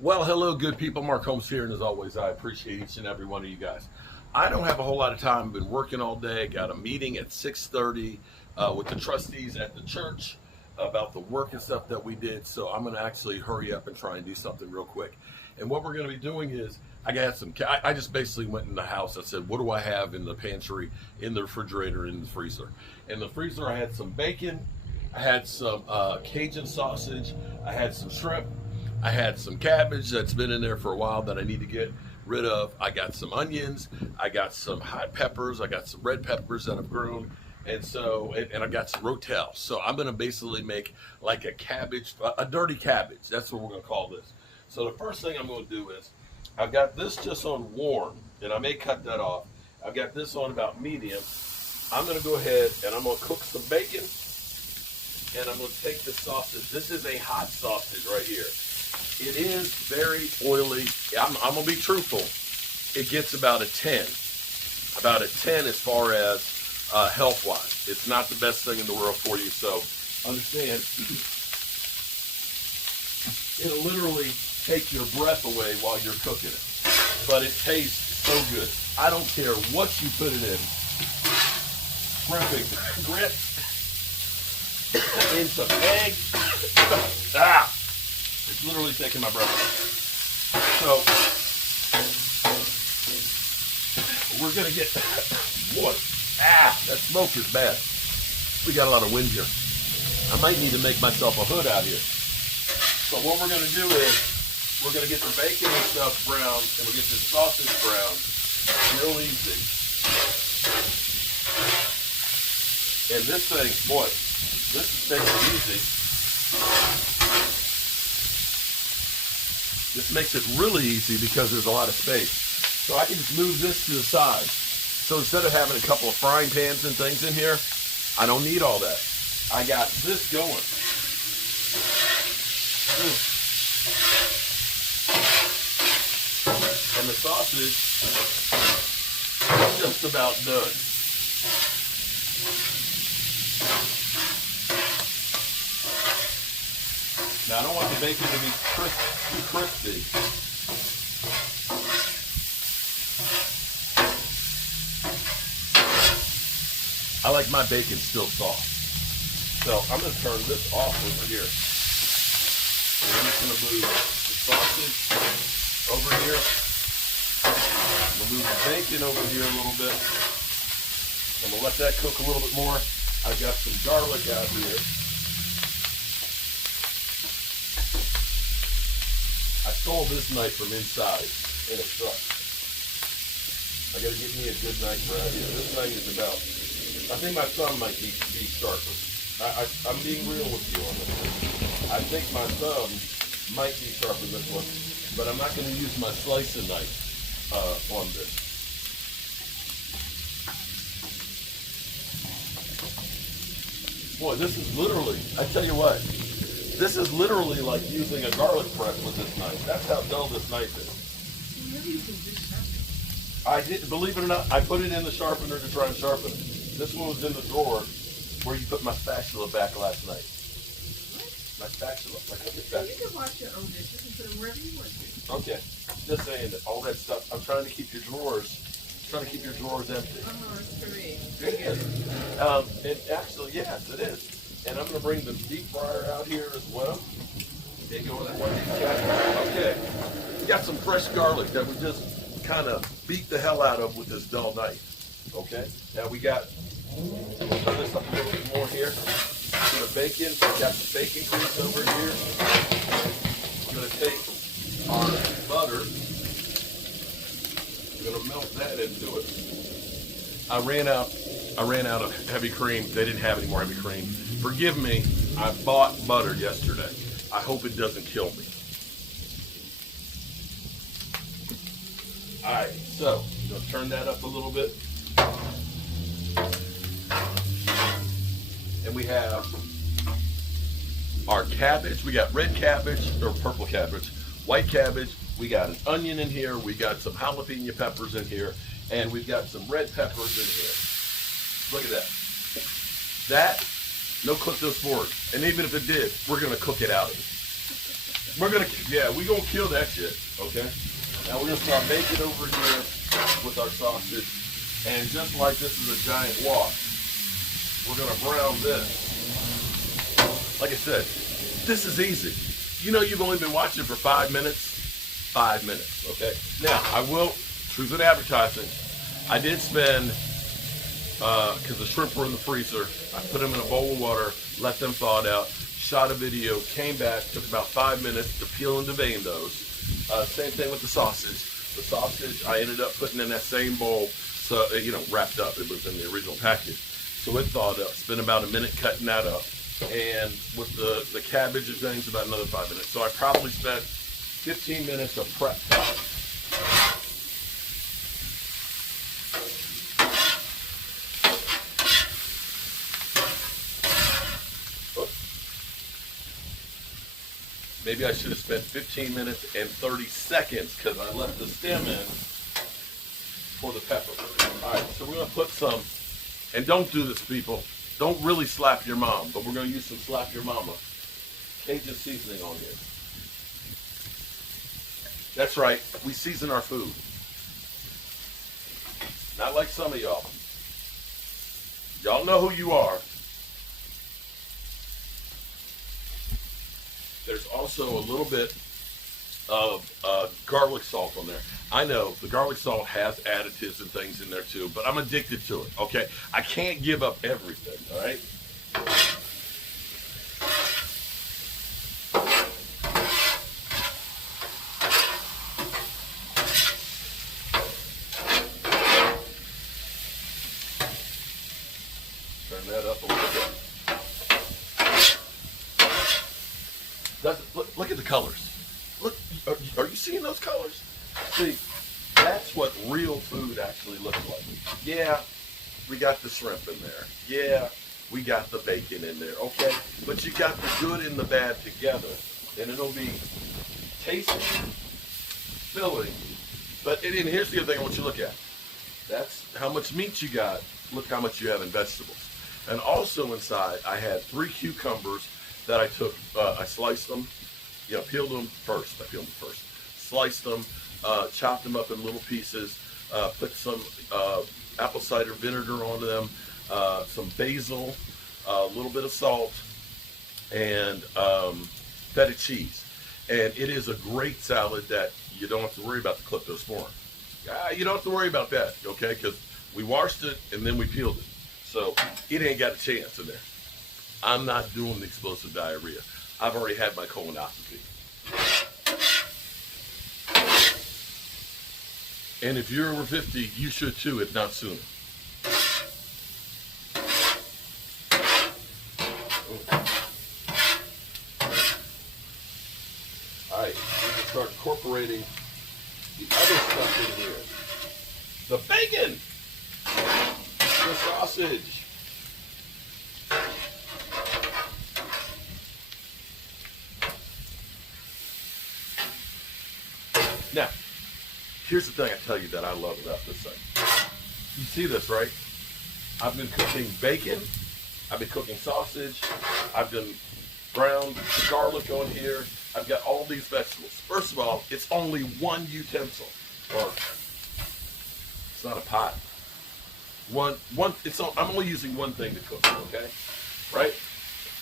Well, hello, good people. Mark Holmes here, and as always, I appreciate each and every one of you guys. I don't have a whole lot of time. I've been working all day. Got a meeting at 6:30 with the trustees at the church about the work and stuff that we did. So I'm going to actually hurry up and try and do something real quick. And what we're going to be doing is I got some. I just basically went in the house. I said, "What do I have in the pantry, in the refrigerator, in the freezer?" In the freezer, I had some bacon. I had some Cajun sausage. I had some shrimp. I had some cabbage that's been in there for a while that I need to get rid of. I got some onions. I got some hot peppers. I got some red peppers that I've grown. And I got some Rotel. So I'm going to basically make like a cabbage, a dirty cabbage. That's what we're going to call this. So the first thing I'm going to do is I've got this just on warm, and I may cut that off. I've got this on about medium. I'm going to go ahead and I'm going to cook some bacon, and I'm going to take the sausage. This is a hot sausage right here. It is very oily. I'm going to be truthful. It gets about a 10. About a 10 as far as health-wise. It's not the best thing in the world for you, so understand. It'll literally take your breath away while you're cooking it. But it tastes so good. I don't care what you put it in. Perfect grits. Inch of egg. It's literally taking my breath away. So, we're going to get, boy, that smoke is bad. We got a lot of wind here. I might need to make myself a hood out here. So what we're going to do is, we're going to get the bacon and stuff browned, and we'll get this sausage browned real easy. And this thing, boy, this makes it easy. This makes it really easy because there's a lot of space. So I can just move this to the side. So instead of having a couple of frying pans and things in here, I don't need all that. I got this going. And the sausage is just about done. Now, I don't want the bacon to be too crispy. I like my bacon still soft. So I'm going to turn this off over here. And I'm just going to move the sausage over here. I'm going to move the bacon over here a little bit. I'm going to let that cook a little bit more. I've got some garlic out here. I stole this knife from inside in a truck. I gotta get me a good knife right here. This knife is about, I think my thumb might be sharper. I'm being real with you on this. I think my thumb might be sharper than this one, but I'm not gonna use my slicing knife on this. Boy, this is literally, I tell you what, this is literally like using a garlic press with this knife. That's how dull this knife is. I did, believe it or not, I put it in the sharpener to try and sharpen it. This one was in the drawer where you put my spatula back last night. What? My spatula. My cooking spatula. You can wash your own dishes and put them wherever you want to. Okay. Just saying that all that stuff. I'm trying to keep your drawers empty. It's great. It is. And actually, yes, it is. And I'm going to bring the deep fryer out here as well. Okay, go with that one. Okay. We got some fresh garlic that we just kind of beat the hell out of with this dull knife. Okay. Now we got, we'll turn this up a little bit more here. The bacon. We got the bacon grease over here. We're going to take our butter. We're going to melt that into it. I ran out of heavy cream. They didn't have any more heavy cream. Forgive me, I bought butter yesterday. I hope it doesn't kill me. All right, so I'm going to turn that up a little bit. And we have our cabbage. We got red cabbage, or purple cabbage, white cabbage. We got an onion in here. We got some jalapeno peppers in here. And we've got some red peppers in here. Look at that. That, no cook those forward. And even if it did, we're going to cook it out of it. We're gonna kill that shit. Okay. Now we're gonna start baking over here with our sausage, and just like this is a giant wok, we're gonna brown this. Like I said, this is easy. You know, you've only been watching for 5 minutes. 5 minutes. Okay. Now I will. Truth in advertising. I did spend because the shrimp were in the freezer. I put them in a bowl of water, let them thaw out. Shot a video, came back, took about 5 minutes to peel and devein those. Same thing with the sausage. The sausage I ended up putting in that same bowl, so wrapped up. It was in the original package. So it thawed up. Spent about a minute cutting that up. And with the cabbage and things, about another 5 minutes. So I probably spent 15 minutes of prep time. Maybe I should have spent 15 minutes and 30 seconds because I left the stem in for the pepper. All right, so we're going to put some, and don't do this, people. Don't really slap your mom, but we're going to use some slap your mama Cajun seasoning on here. That's right, we season our food. Not like some of y'all. Y'all know who you are. There's also a little bit of garlic salt on there. I know the garlic salt has additives and things in there too, but I'm addicted to it, okay? I can't give up everything, all right? Turn that up a little bit. Look at the colors. Look, are you seeing those colors? See, that's what real food actually looks like. Yeah, we got the shrimp in there. Yeah, we got the bacon in there. Okay, but you got the good and the bad together, and it'll be tasty, filling. But and here's the other thing I want you to look at. That's how much meat you got. Look how much you have in vegetables. And also inside, I had 3 cucumbers that I took. I sliced them. Peeled them first. I peeled them first. Sliced them, chopped them up in little pieces, put some apple cider vinegar on them, some basil, a little bit of salt, and feta cheese. And it is a great salad that you don't have to worry about the Cryptosporin. You don't have to worry about that, okay? Because we washed it and then we peeled it. So it ain't got a chance in there. I'm not doing the explosive diarrhea. I've already had my colonoscopy. And if you're over 50, you should too, if not sooner. All right, we can start incorporating the other stuff in here. The bacon, the sausage. Now, here's the thing I tell you that I love about this thing. You see this, right? I've been cooking bacon. I've been cooking sausage. I've been browned garlic on here. I've got all these vegetables. First of all, it's only one utensil. Or, it's not a pot. I'm only using one thing to cook, okay? Right?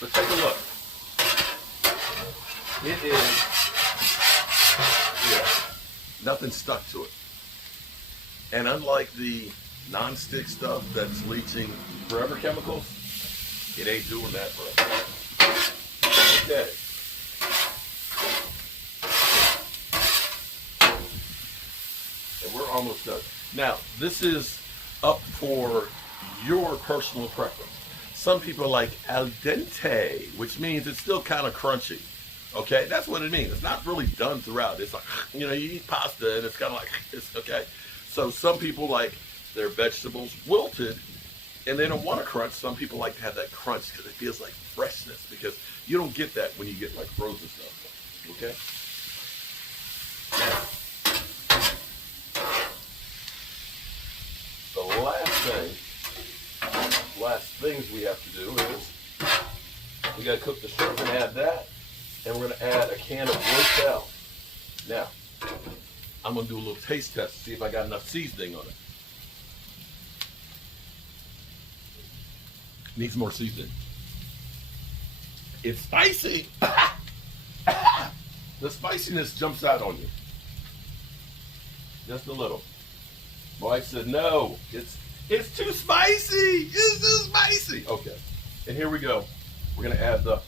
But take a look. It is, nothing stuck to it. And unlike the non-stick stuff that's leaching forever chemicals, it ain't doing that for us. Okay. And we're almost done. Now, this is up for your personal preference. Some people like al dente, which means it's still kind of crunchy. Okay, that's what it means. It's not really done throughout. It's like, you eat pasta and it's kind of like, it's okay. So some people like their vegetables wilted and they don't want to crunch. Some people like to have that crunch because it feels like freshness, because you don't get that when you get like frozen stuff. Okay? Now, the last things we have to do is we got to cook the shrimp and add that. and we're going to add a can of Rotel. Now, I'm going to do a little taste test to see if I got enough seasoning on it. Needs more seasoning. It's spicy. The spiciness jumps out on you. Just a little. My wife said, no, it's too spicy. It's too spicy. Okay. And here we go. We're going to add the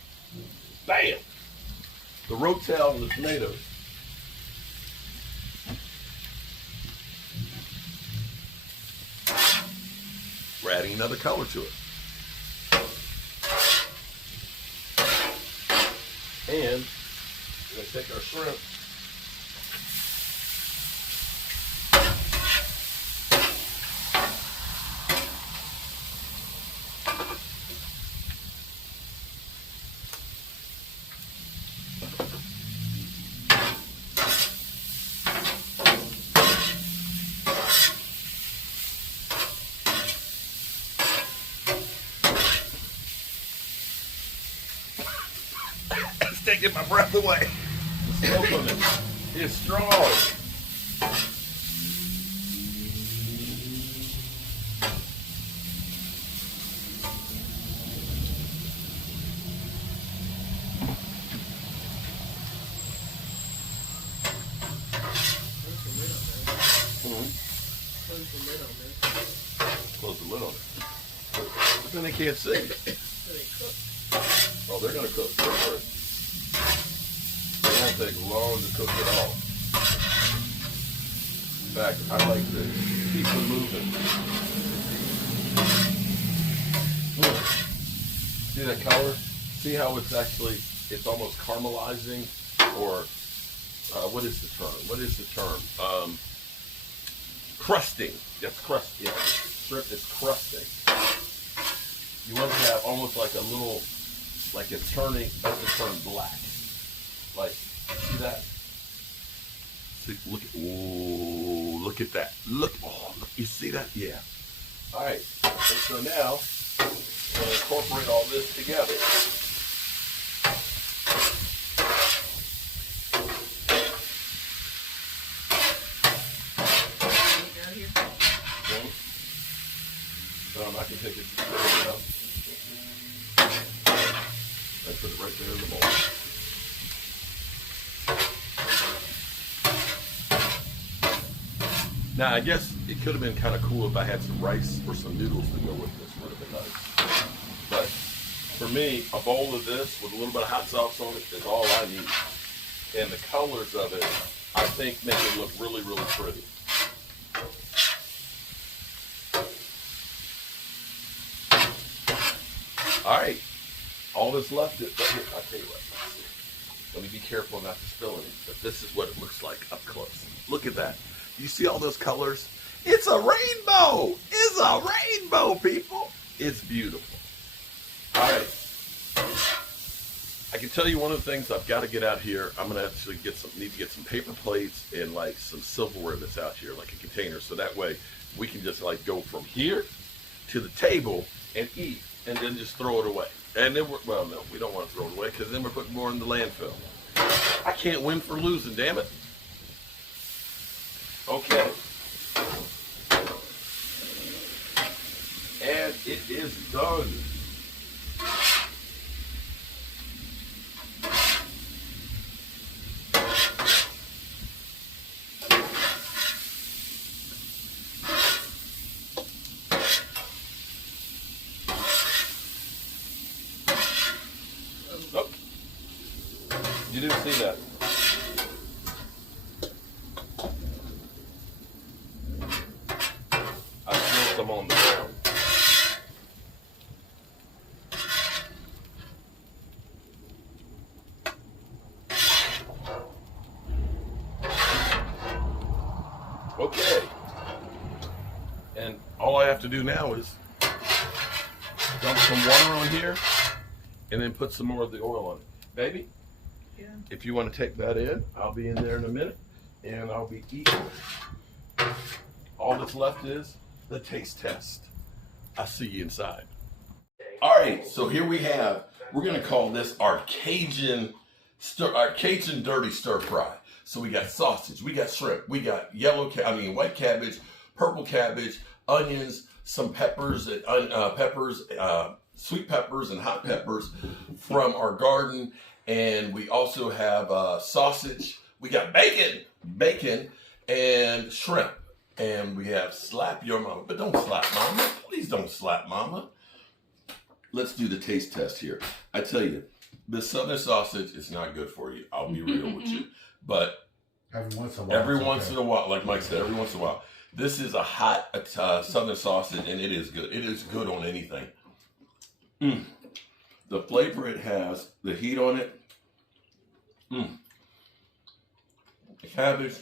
Rotel and the tomatoes. We're adding another color to it. And we're going to take our shrimp. It's taking my breath away. The smoke on it is strong. Close the lid on it. But then they can't see. Oh, they're going to cook first. It won't take long to cook at all. In fact, I like to keep them moving. See that color? See how it's actually, it's almost caramelizing, or what is the term? What is the term? Crusting. That's crusting. Yeah. Shrimp is crusting. You want to have almost like a little, like it's turning, about to turn black. Like, see that? See, look at, ooh, look at that. Look, oh, look, you see that? Yeah. All right. And so now, we're going to incorporate all this together. I can take it now. I put it right there in the bowl. Now, I guess it could have been kind of cool if I had some rice or some noodles to go with this. Would have been nice. But for me, a bowl of this with a little bit of hot sauce on it is all I need. And the colors of it, I think, make it look really, really pretty. All right, all that's left is, I'll tell you what, let me be careful not to spill any, but this is what it looks like up close. Look at that. You see all those colors? It's a rainbow. It's a rainbow, people. It's beautiful. All right. I can tell you one of the things I've got to get out here. I'm going to actually need to get some paper plates and like some silverware that's out here, like a container, so that way we can just like go from here to the table and eat. And then just throw it away. And then well, no, we don't want to throw it away because then we're putting more in the landfill. I can't win for losing, damn it. Okay. And it is done. Nope. You didn't see that. I spilled some on the ground. Okay. And all I have to do now is dump some water on here and then put some more of the oil on it. Baby, Yeah. if you want to take that in, I'll be in there in a minute and I'll be eating. All that's left is the taste test. I'll see you inside. All right, so here we have, we're going to call this our Cajun our Cajun dirty stir fry. So we got sausage, we got shrimp, we got white cabbage, purple cabbage, onions, some peppers, sweet peppers and hot peppers from our garden. And we also have sausage. We got bacon, and shrimp. And we have slap your mama. But don't slap mama. Please don't slap mama. Let's do the taste test here. I tell you, the southern sausage is not good for you. I'll be real with you. But every once in a while, like Mike said, every once in a while. This is a hot southern sausage, and it is good. It is good on anything. The flavor it has, the heat on it. The cabbage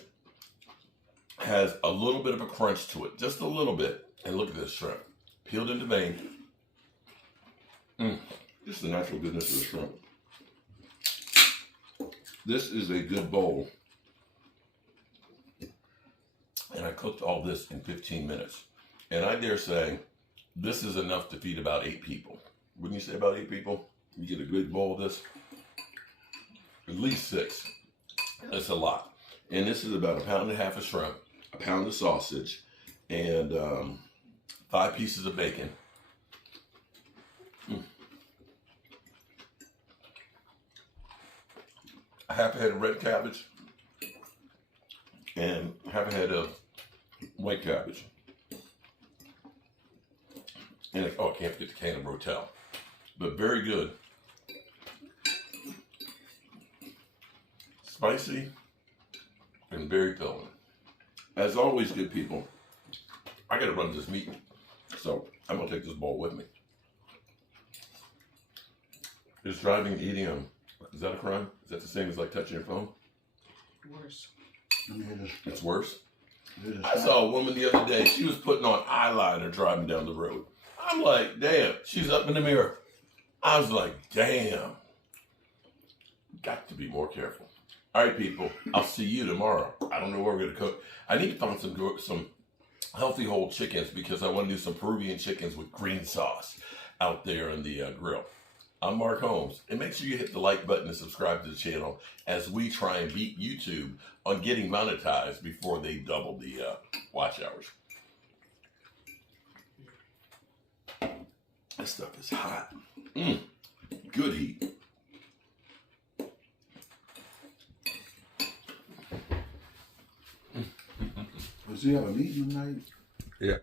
has a little bit of a crunch to it, just a little bit. And look at this shrimp, peeled into vein. Just the natural goodness of the shrimp. This is a good bowl. And I cooked all this in 15 minutes. And I dare say, this is enough to feed about 8 people. Wouldn't you say about 8 people? You get a good bowl of this? At least 6. That's a lot. And this is about 1.5 pounds of shrimp, 1 pound of sausage, and 5 pieces of bacon. A half a head of red cabbage and half a head of white cabbage. And I can't forget the can of Rotel. But very good. Spicy and very filling. As always, good people, I gotta run this meeting. So I'm gonna take this bowl with me. Is driving and eating is that a crime? Is that the same as like touching your phone? Worse. It's worse? I saw a woman the other day, she was putting on eyeliner driving down the road. I'm like, damn, she's up in the mirror. I was like, damn. Got to be more careful. All right, people, I'll see you tomorrow. I don't know what we're going to cook. I need to find some healthy whole chickens because I want to do some Peruvian chickens with green sauce out there in the grill. I'm Mark Holmes, and make sure you hit the like button and subscribe to the channel as we try and beat YouTube on getting monetized before they double the watch hours. This stuff is hot. Good heat. Does he have a meeting tonight?